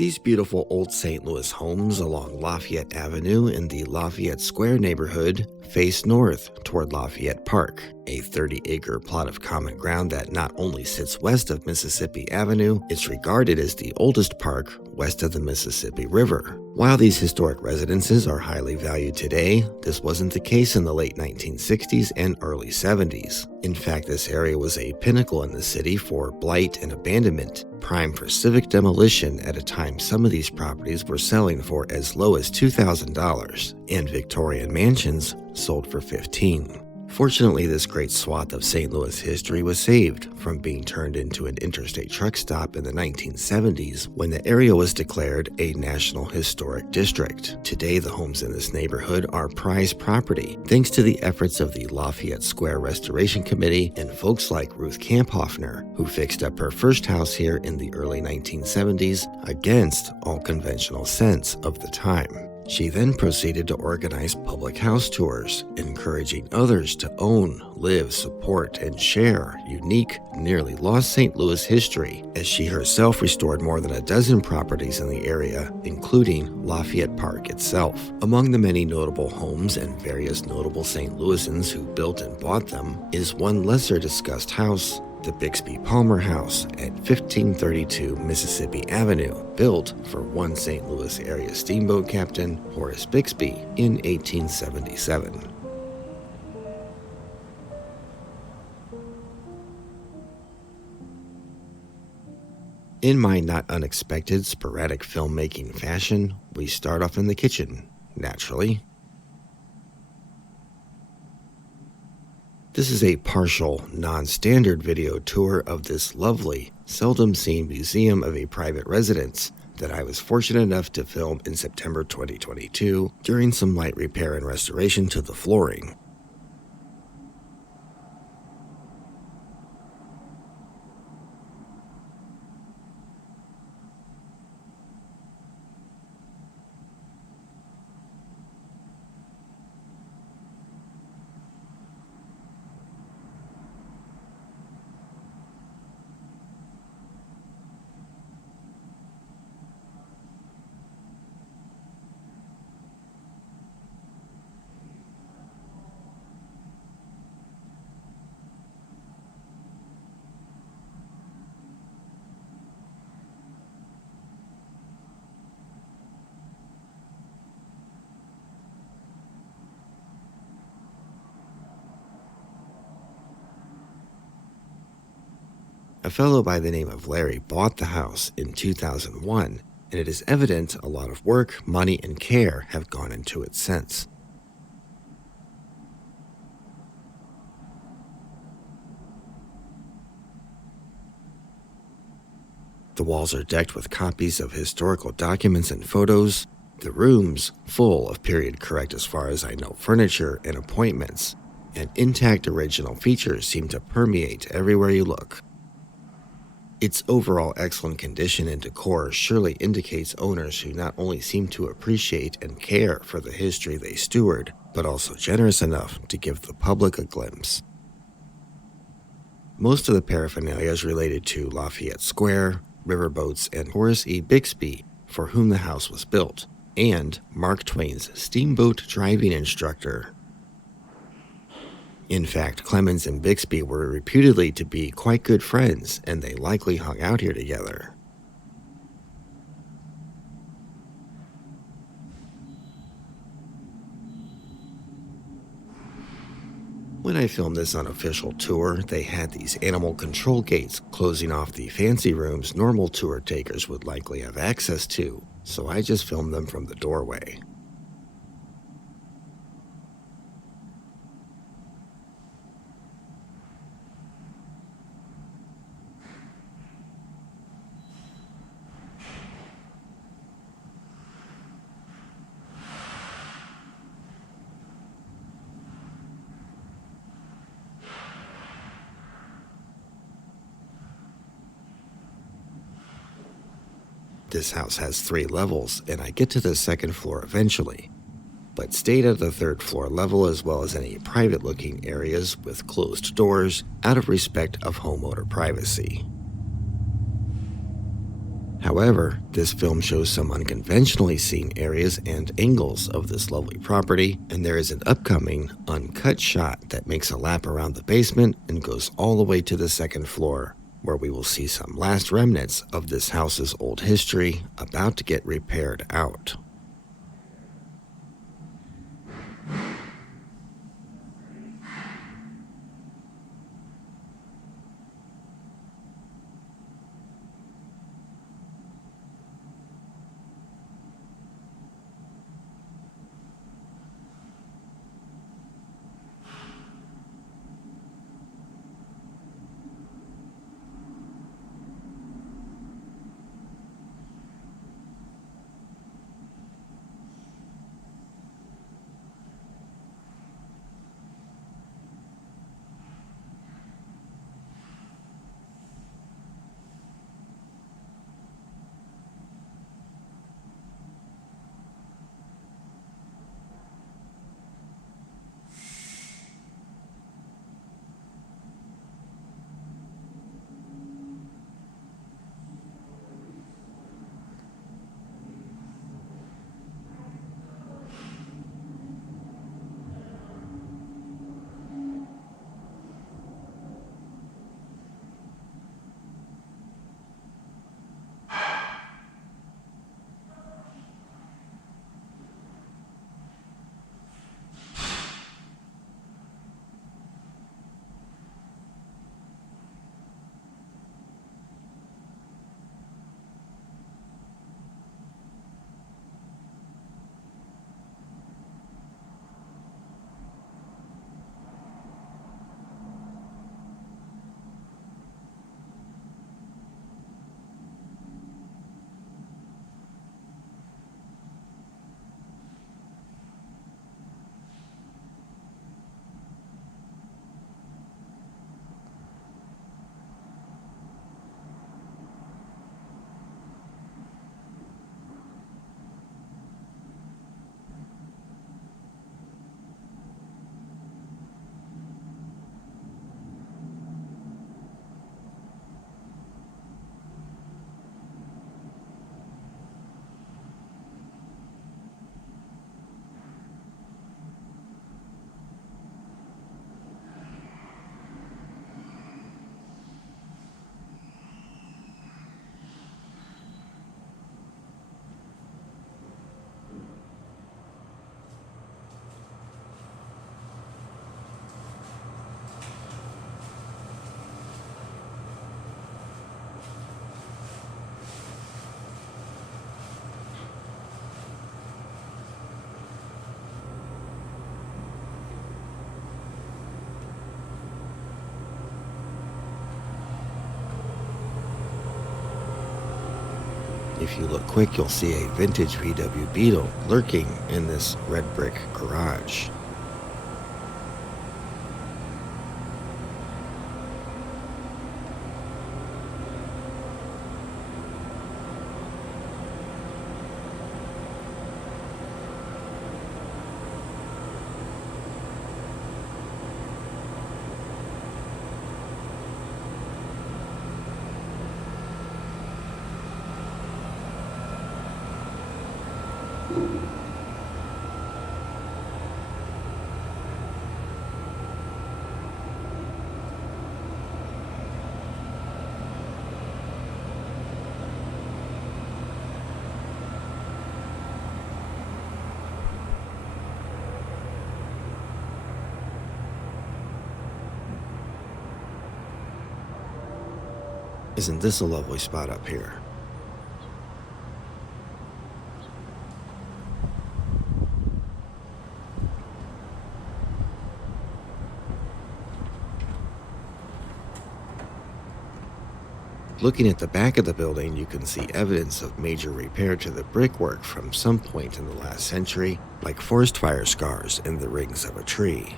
These beautiful old St. Louis homes along Lafayette Avenue in the Lafayette Square neighborhood face north toward Lafayette Park, a 30-acre plot of common ground that not only sits west of Mississippi Avenue, it's regarded as the oldest park west of the Mississippi River. While these historic residences are highly valued today, this wasn't the case in the late 1960s and early 70s. In fact, this area was a pinnacle in the city for blight and abandonment, prime for civic demolition at a time some of these properties were selling for as low as $2,000, and Victorian mansions sold for $15,000. Fortunately, this great swath of St. Louis history was saved from being turned into an interstate truck stop in the 1970s when the area was declared a National Historic District. Today, the homes in this neighborhood are prized property, thanks to the efforts of the Lafayette Square Restoration Committee and folks like Ruth Kamphoffner, who fixed up her first house here in the early 1970s against all conventional sense of the time. She then proceeded to organize public house tours, encouraging others to own, live, support, and share unique, nearly lost St. Louis history, as she herself restored more than a dozen properties in the area, including Lafayette Park itself. Among the many notable homes and various notable St. Louisans who built and bought them is one lesser discussed house, the Bixby Palmer House at 1532 Mississippi Avenue, built for one St. Louis area steamboat captain, Horace Bixby, in 1877. In my not unexpected sporadic filmmaking fashion, we start off in the kitchen, naturally. This is a partial, non-standard video tour of this lovely, seldom-seen museum of a private residence that I was fortunate enough to film in September 2022 during some light repair and restoration to the flooring. A fellow by the name of Larry bought the house in 2001, and it is evident a lot of work, money, and care have gone into it since. The walls are decked with copies of historical documents and photos, the rooms full of period-correct as far as I know furniture and appointments, and intact original features seem to permeate everywhere you look. Its overall excellent condition and decor surely indicates owners who not only seem to appreciate and care for the history they steward, but also generous enough to give the public a glimpse. Most of the paraphernalia is related to Lafayette Square, Riverboats, and Horace E. Bixby, for whom the house was built, and Mark Twain's steamboat driving instructor. In fact, Clemens and Bixby were reputedly to be quite good friends, and they likely hung out here together. When I filmed this unofficial tour, they had these animal control gates closing off the fancy rooms normal tour takers would likely have access to, so I just filmed them from the doorway. This house has 3 levels, and I get to the second floor eventually, but stayed at the 3rd floor level as well as any private-looking areas with closed doors out of respect of homeowner privacy. However, this film shows some unconventionally seen areas and angles of this lovely property, and there is an upcoming uncut shot that makes a lap around the basement and goes all the way to the second floor, where we will see some last remnants of this house's old history about to get repaired out. If you look quick, you'll see a vintage VW Beetle lurking in this red brick garage. Isn't this a lovely spot up here? Looking at the back of the building, you can see evidence of major repair to the brickwork from some point in the last century, like forest fire scars in the rings of a tree.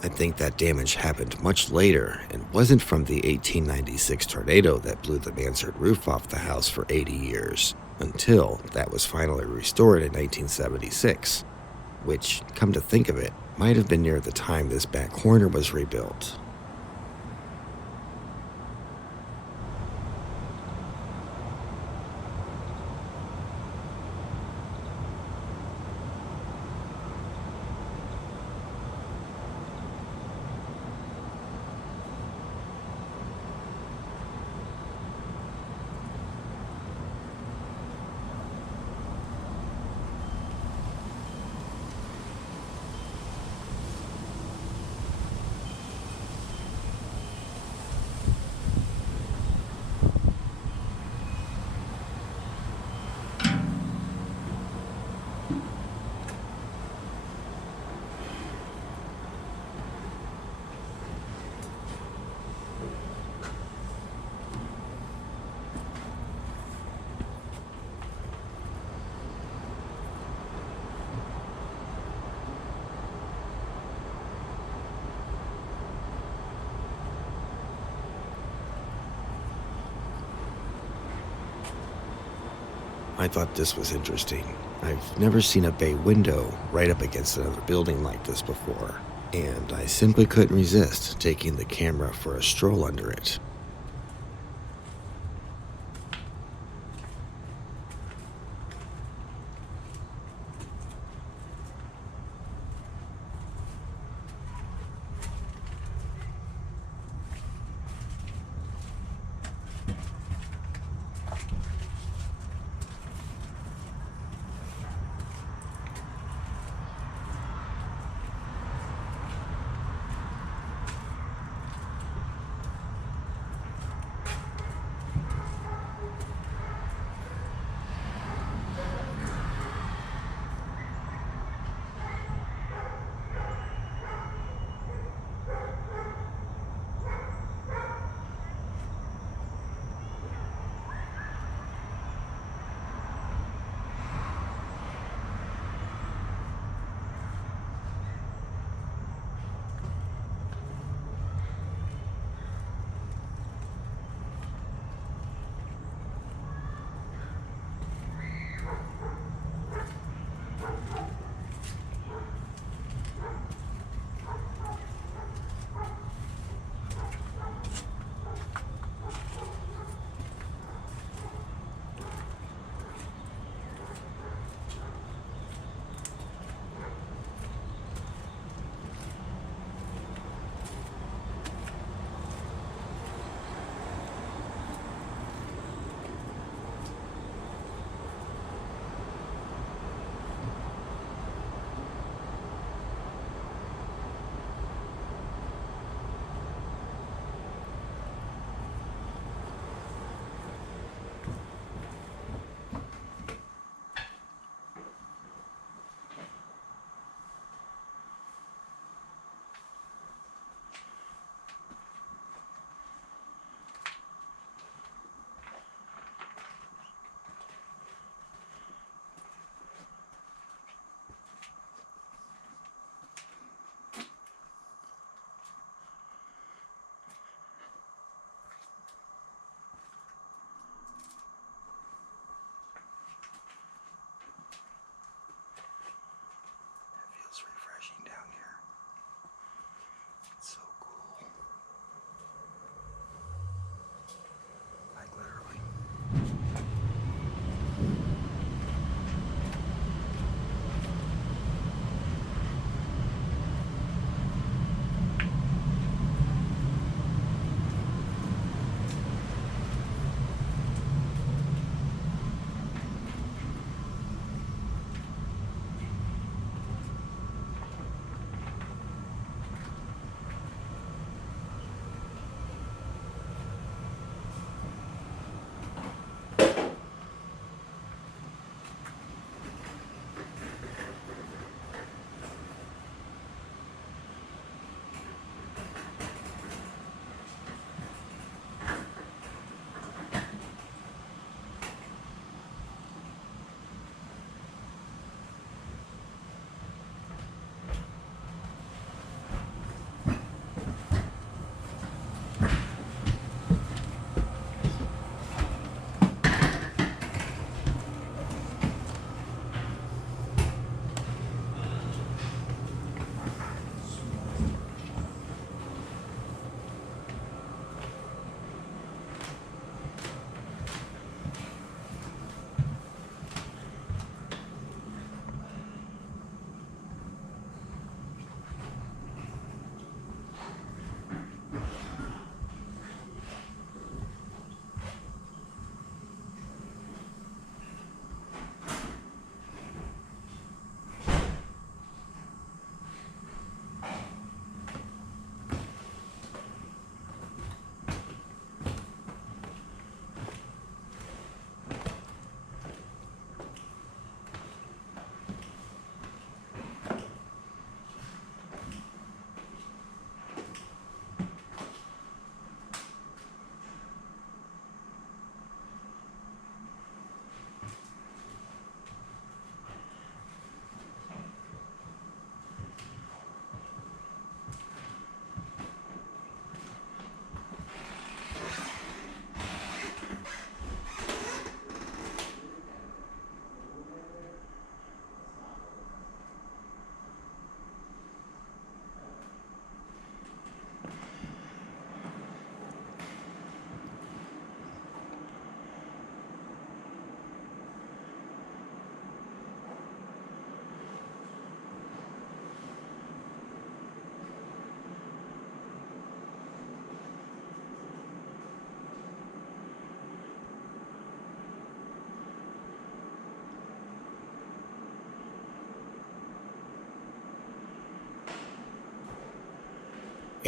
I think that damage happened much later and wasn't from the 1896 tornado that blew the mansard roof off the house for 80 years, until that was finally restored in 1976, which, come to think of it, might have been near the time this back corner was rebuilt. I thought this was interesting. I've never seen a bay window right up against another building like this before, and I simply couldn't resist taking the camera for a stroll under it.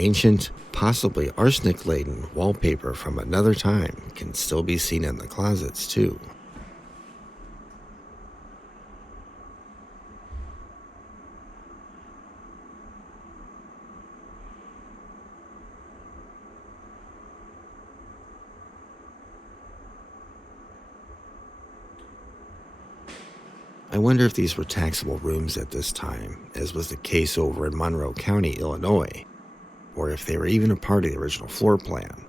ancient, possibly arsenic-laden wallpaper from another time can still be seen in the closets, too. I wonder if these were taxable rooms at this time, as was the case over in Monroe County, Illinois, or if they were even a part of the original floor plan.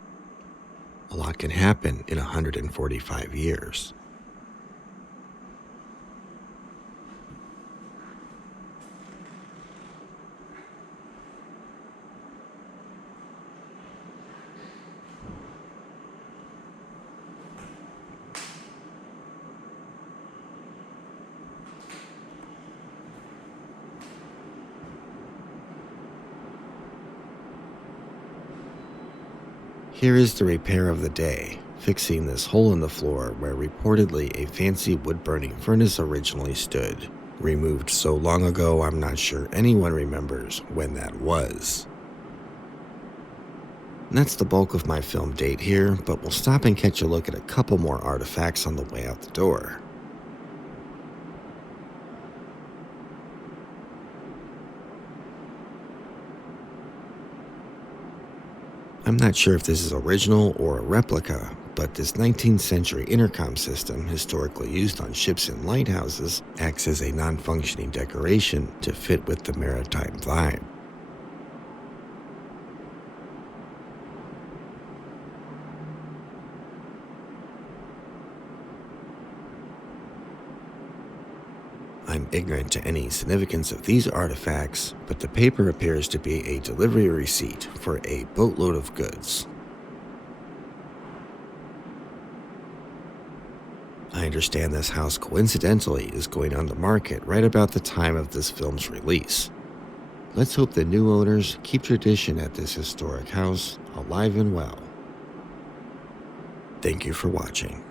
A lot can happen in 145 years. Here is the repair of the day, fixing this hole in the floor where reportedly a fancy wood-burning furnace originally stood. Removed so long ago, I'm not sure anyone remembers when that was. And that's the bulk of my film date here, but we'll stop and catch a look at a couple more artifacts on the way out the door. I'm not sure if this is original or a replica, but this 19th century intercom system, historically used on ships and lighthouses, acts as a non-functioning decoration to fit with the maritime vibe. I'm ignorant to any significance of these artifacts, but the paper appears to be a delivery receipt for a boatload of goods. I understand this house coincidentally is going on the market right about the time of this film's release. Let's hope the new owners keep tradition at this historic house alive and well. Thank you for watching.